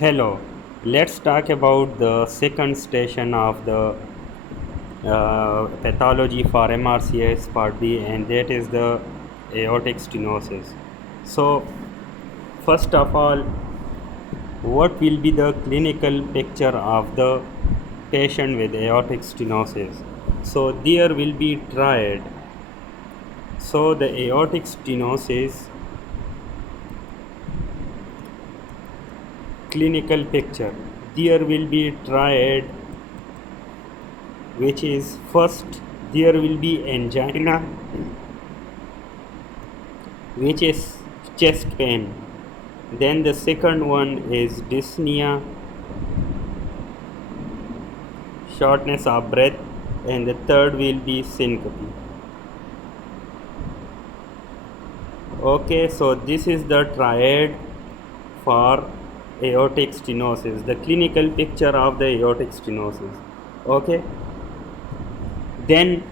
Hello, let's talk about the second station of the pathology for MRCS Part B, and that is the aortic stenosis. So, first of all, what will be the clinical picture of the patient with aortic stenosis? So, there will be triad. So, the aortic stenosis clinical picture, there will be triad, which is first there will be angina, which is chest pain. Then the second one is dyspnea, shortness of breath, and the third will be syncope. Okay, so this is the triad for aortic stenosis, the clinical picture of the aortic stenosis. Okay, then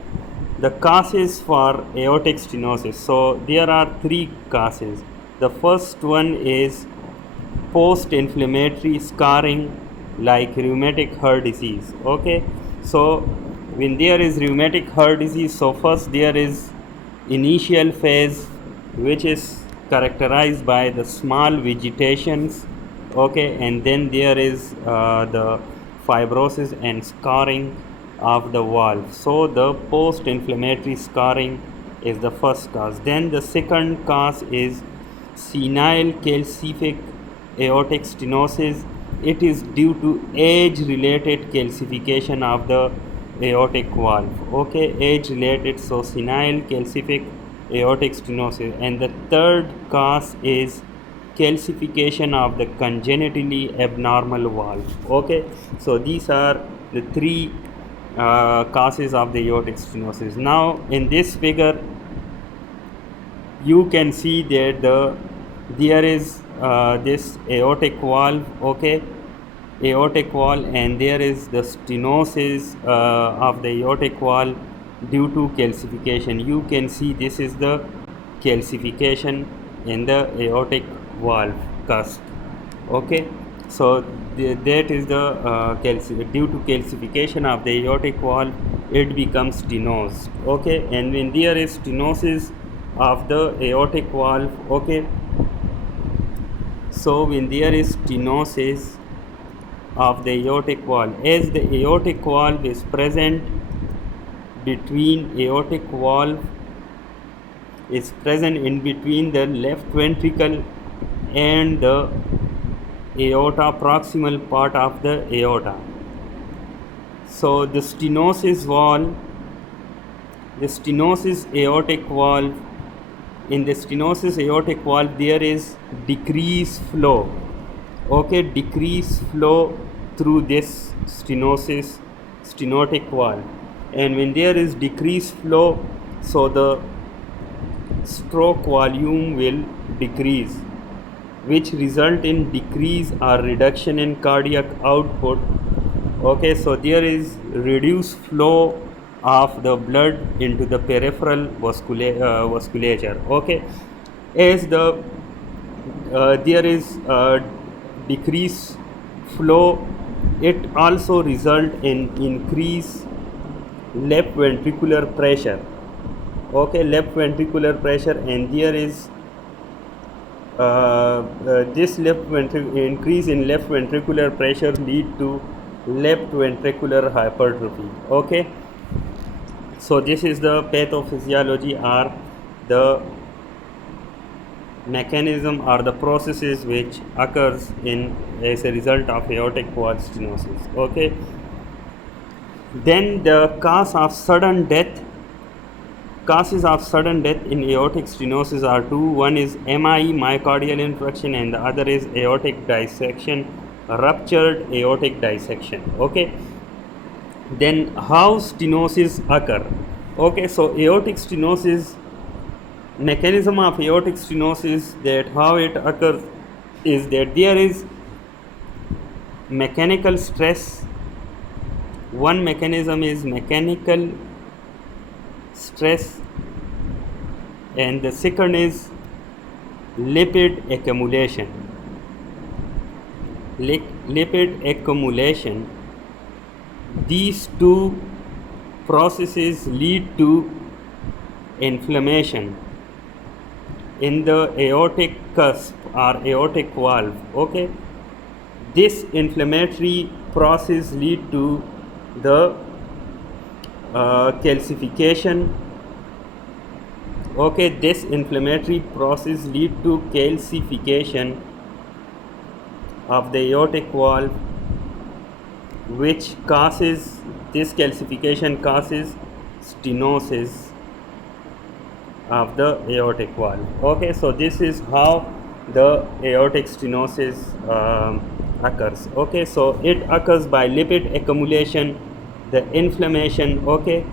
the causes for aortic stenosis. So there are three causes. The first one is post-inflammatory scarring, like rheumatic heart disease. Okay, so when there is rheumatic heart disease, so first there is initial phase, which is characterized by the small vegetations. Okay, and then there is the fibrosis and scarring of the valve. So the post-inflammatory scarring is the first cause. Then the second cause is senile calcific aortic stenosis. It is due to age related calcification of the aortic valve. Okay, age related, so senile calcific aortic stenosis. And the third cause is calcification of the congenitally abnormal valve. Okay, so these are the three causes of the aortic stenosis. Now in this figure you can see that there is this aortic valve. Okay, aortic valve, and there is the stenosis of the aortic valve due to calcification. You can see this is the calcification in the aortic valve cusp. Okay, so that is the due to calcification of the aortic valve, it becomes stenosed. Okay, and when there is stenosis of the aortic valve, okay, so when there is stenosis of the aortic valve, as the aortic valve is present between aortic valve is present in between the left ventricle and the aorta, proximal part of the aorta. So the stenosis valve, the stenosis aortic valve, in the stenosis aortic valve there is decreased flow. Okay, decreased flow through this stenotic valve, and when there is decreased flow, so the stroke volume will decrease, which result in decrease or reduction in cardiac output. Okay, so there is reduced flow of the blood into the peripheral vasculature. Okay, as the there is decreased flow, it also result in increased left ventricular pressure. Okay, left ventricular pressure, and there is this increase in left ventricular pressure lead to left ventricular hypertrophy. Okay, so this is the pathophysiology, or the mechanism or the processes which occurs in as a result of aortic valve stenosis. Okay, then the causes of sudden death in aortic stenosis are two. One is MI, myocardial infarction, and the other is aortic dissection, ruptured aortic dissection. Okay, then how stenosis occur? Okay, so aortic stenosis, mechanism of aortic stenosis, that how it occurs is that there is mechanical stress. One mechanism is mechanical stress, and the second is lipid accumulation. lipid accumulation. These two processes lead to inflammation in the aortic cusp or aortic valve. Okay, this inflammatory process lead to the calcification. Okay, this inflammatory process lead to calcification of the aortic valve, which causes, this calcification causes stenosis of the aortic valve. Okay, so this is how the aortic stenosis occurs. Okay, so it occurs by lipid accumulation, the inflammation. Okay,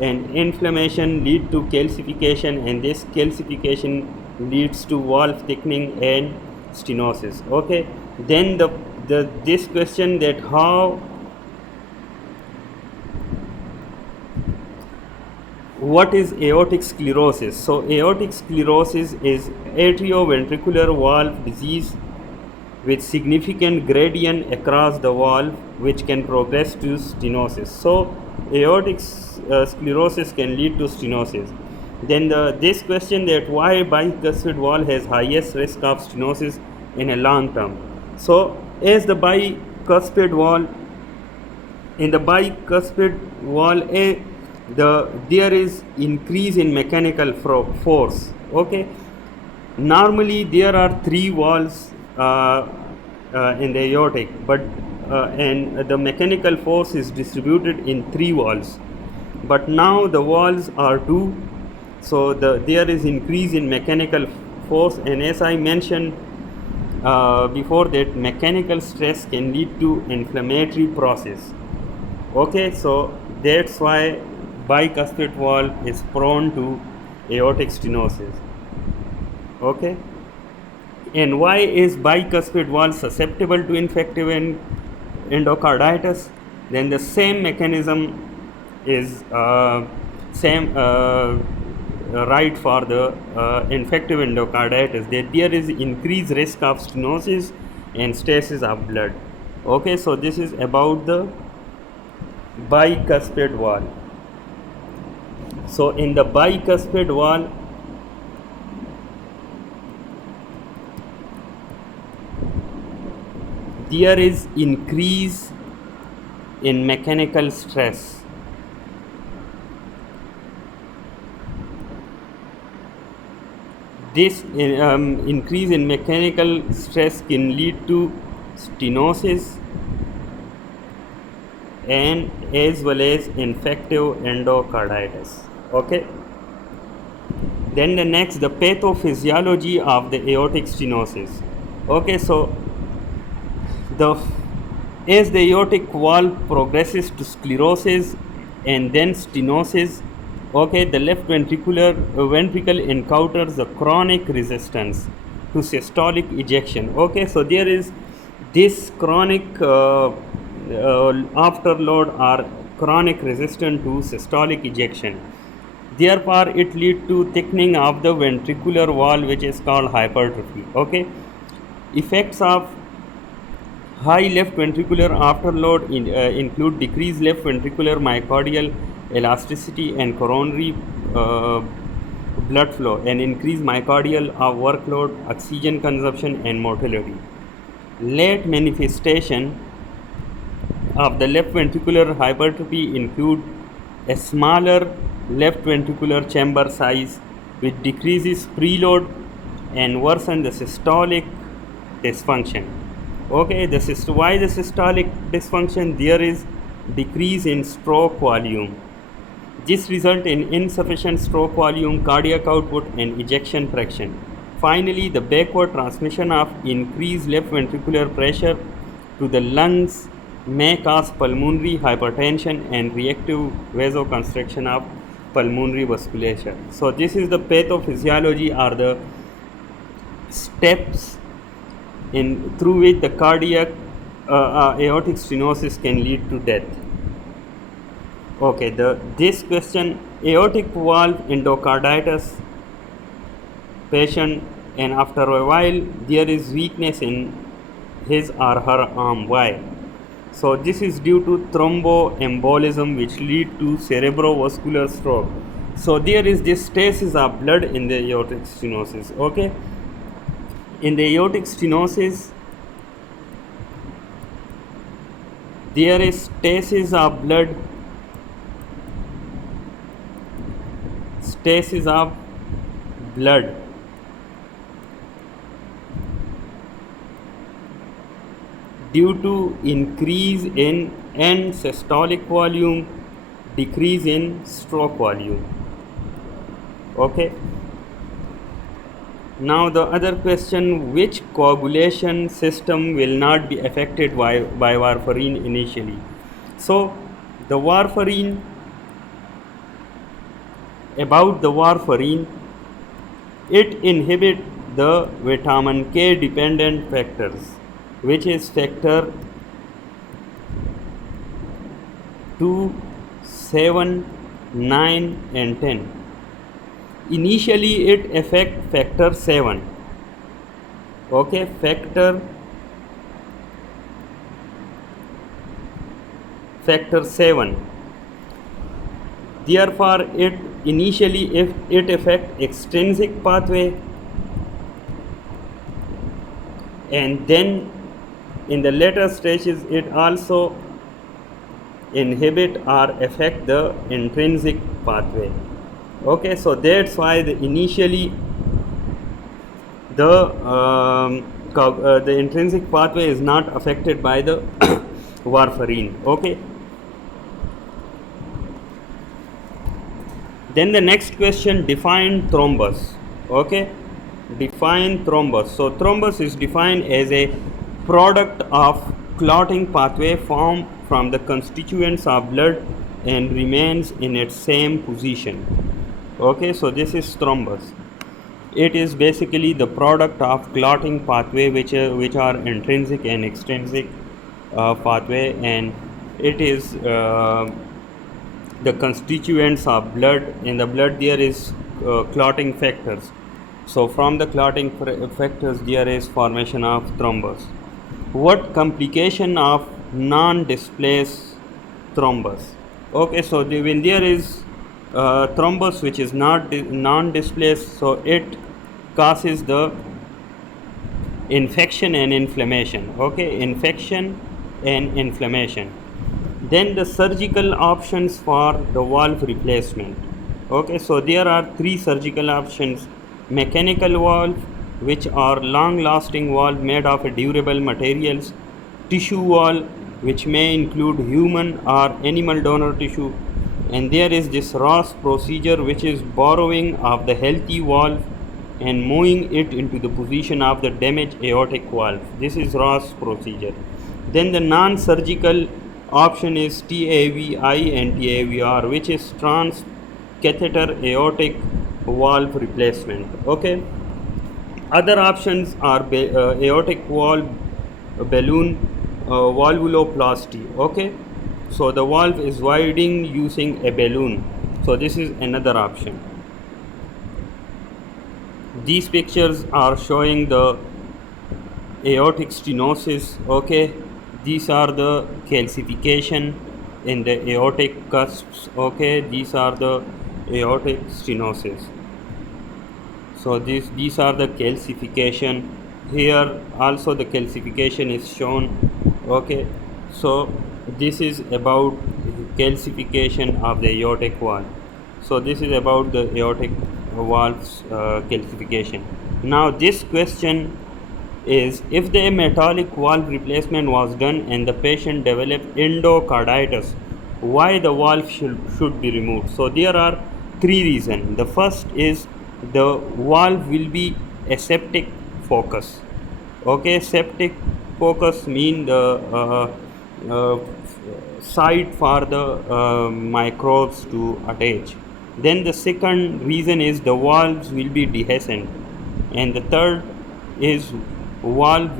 and inflammation lead to calcification, and this calcification leads to valve thickening and stenosis. Okay, then the this question that how, what is aortic sclerosis? So aortic sclerosis is atrioventricular valve disease with significant gradient across the valve, which can progress to stenosis. So aortic sclerosis can lead to stenosis. Then this question that why bicuspid valve has highest risk of stenosis in a long term. So as the bicuspid valve, in the bicuspid valve, there is increase in mechanical force. Okay, normally there are three valves in the aortic, but and the mechanical force is distributed in three valves, but now the valves are two, so there is increase in mechanical force. And as I mentioned before, that mechanical stress can lead to inflammatory process. Okay, so that's why bicuspid valve is prone to aortic stenosis. Okay, and why is bicuspid valve susceptible to infective endocarditis? Then the same mechanism is right for the infective endocarditis, that there is increased risk of stenosis and stasis of blood. Okay, so this is about the bicuspid valve. So in the bicuspid valve, there is increase in mechanical stress. This increase in mechanical stress can lead to stenosis and as well as infective endocarditis. Okay, then the next, the pathophysiology of the aortic stenosis. Okay, so as the aortic valve progresses to sclerosis and then stenosis, okay, the left ventricle encounters a chronic resistance to systolic ejection. Okay, so there is this chronic afterload or chronic resistance to systolic ejection. Therefore, it leads to thickening of the ventricular wall, which is called hypertrophy. Okay, effects of high left ventricular afterload include decreased left ventricular myocardial elasticity and coronary blood flow, and increased myocardial workload, oxygen consumption, and mortality. Late manifestation of the left ventricular hypertrophy include a smaller left ventricular chamber size, which decreases preload and worsen the systolic dysfunction. Okay, why the systolic dysfunction? There is decrease in stroke volume. This result in insufficient stroke volume, cardiac output, and ejection fraction. Finally, the backward transmission of increased left ventricular pressure to the lungs may cause pulmonary hypertension and reactive vasoconstriction of pulmonary vasculature. So this is the pathophysiology, or the steps through which the cardiac aortic stenosis can lead to death. Okay, this question, aortic valve endocarditis patient, and after a while there is weakness in his or her arm. Why? So this is due to thromboembolism, which lead to cerebrovascular stroke. So there is this stasis of blood in the aortic stenosis. Okay, in the aortic stenosis there is stasis of blood, stasis of blood due to increase in end systolic volume, decrease in stroke volume. Okay, now the other question, which coagulation system will not be affected by warfarin initially? So the warfarin, about the warfarin, it inhibit the vitamin K dependent factors, which is factor 2, 7, 9 and 10. Initially it affect factor 7. Okay, factor 7. Therefore it initially, if it affect extrinsic pathway, and then in the later stages it also inhibit or affect the intrinsic pathway. Okay, so that's why initially the intrinsic pathway is not affected by the warfarin. Okay, then the next question, define thrombus. Okay, define thrombus. So thrombus is defined as a product of clotting pathway formed from the constituents of blood and remains in its same position. Okay, so this is thrombus. It is basically the product of clotting pathway, which are intrinsic and extrinsic pathway, and it is the constituents of blood. In the blood there is clotting factors. So from the clotting factors there is formation of thrombus. What complication of non-displaced thrombus? Okay, so when there is thrombus which is not non-displaced, so it causes the infection and inflammation. Okay, infection and inflammation. Then the surgical options for the valve replacement. Okay, so there are 3 surgical options: mechanical valve, which are long lasting valve made of durable materials; tissue valve, which may include human or animal donor tissue; and there is this Ross procedure, which is borrowing of the healthy valve and moving it into the position of the damaged aortic valve. This is Ross procedure. Then the non-surgical option is TAVI and TAVR, which is transcatheter aortic valve replacement. Okay, other options are aortic valve balloon valvuloplasty. Okay, so the valve is widening using a balloon. So this is another option. These pictures are showing the aortic stenosis. Okay, these are the calcification in the aortic cusps. Okay, these are the aortic stenosis. So these are the calcification. Here also the calcification is shown. Okay, so this is about calcification of the aortic valve. So this is about the aortic valve's calcification. Now this question is, if the metallic valve replacement was done and the patient developed endocarditis, why the valve should be removed? So there are 3 reasons. The first is the valve will be a septic focus. Okay, septic focus mean the site for the microbes to attach. Then the second reason is the valves will be dehiscent, and the third is valve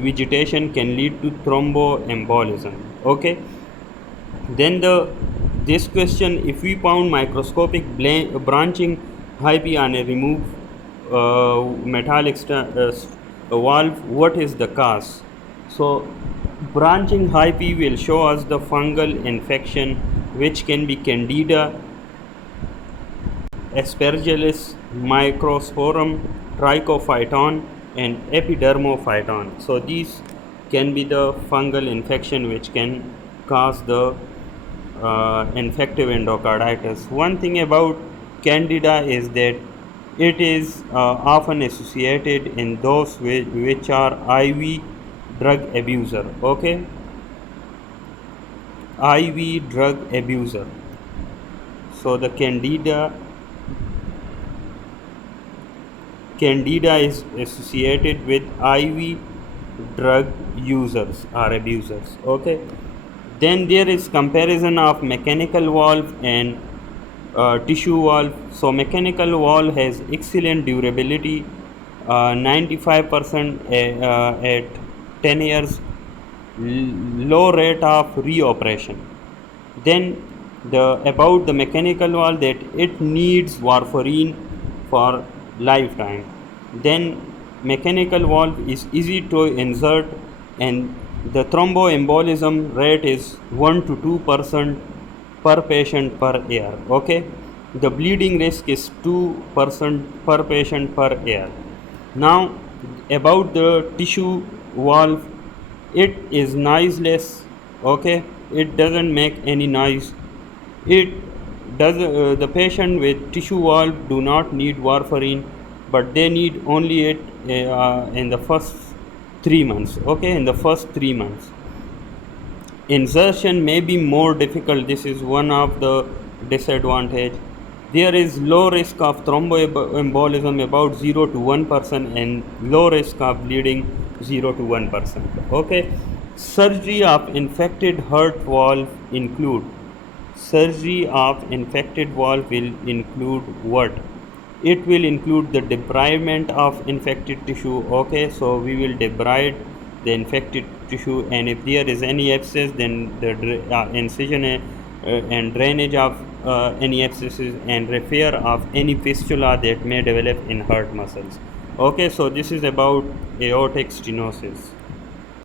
vegetation can lead to thromboembolism. Okay, then this question, if we found microscopic branching hyphae on a remove metallic valve, what is the cause? So branching high P will show us the fungal infection, which can be Candida, Aspergillus, Microsporum, Trichophyton, and Epidermophyton. So these can be the fungal infection which can cause the infective endocarditis. One thing about Candida is that it is often associated in those which are IV drug abuser. Okay, IV drug abuser. So the Candida is associated with IV drug users or abusers. Okay. Then there is comparison of mechanical valve and tissue valve. So mechanical valve has excellent durability, 95% at 10 years, low rate of reoperation. Then about the mechanical valve, that it needs warfarin for lifetime. Then mechanical valve is easy to insert, and the thromboembolism rate is 1 to 2% per patient per year. Okay, the bleeding risk is 2% per patient per year. Now about the tissue valve, it is noiseless. Okay, it doesn't make any noise. It does The patient with tissue valve do not need warfarin, but they need only it in the first 3 months. Okay, in the first 3 months. Insertion may be more difficult. This is one of the disadvantage. There is low risk of thromboembolism, about 0 to 1%, and low risk of bleeding, 0 to 1%. Okay, surgery of infected heart valve include. Surgery of infected valve will include what? It will include the debridement of infected tissue. Okay, so we will debride the infected tissue, and if there is any abscess, then the incision and drainage of any abscesses, and repair of any fistula that may develop in heart muscles. Okay, so this is about aortic stenosis.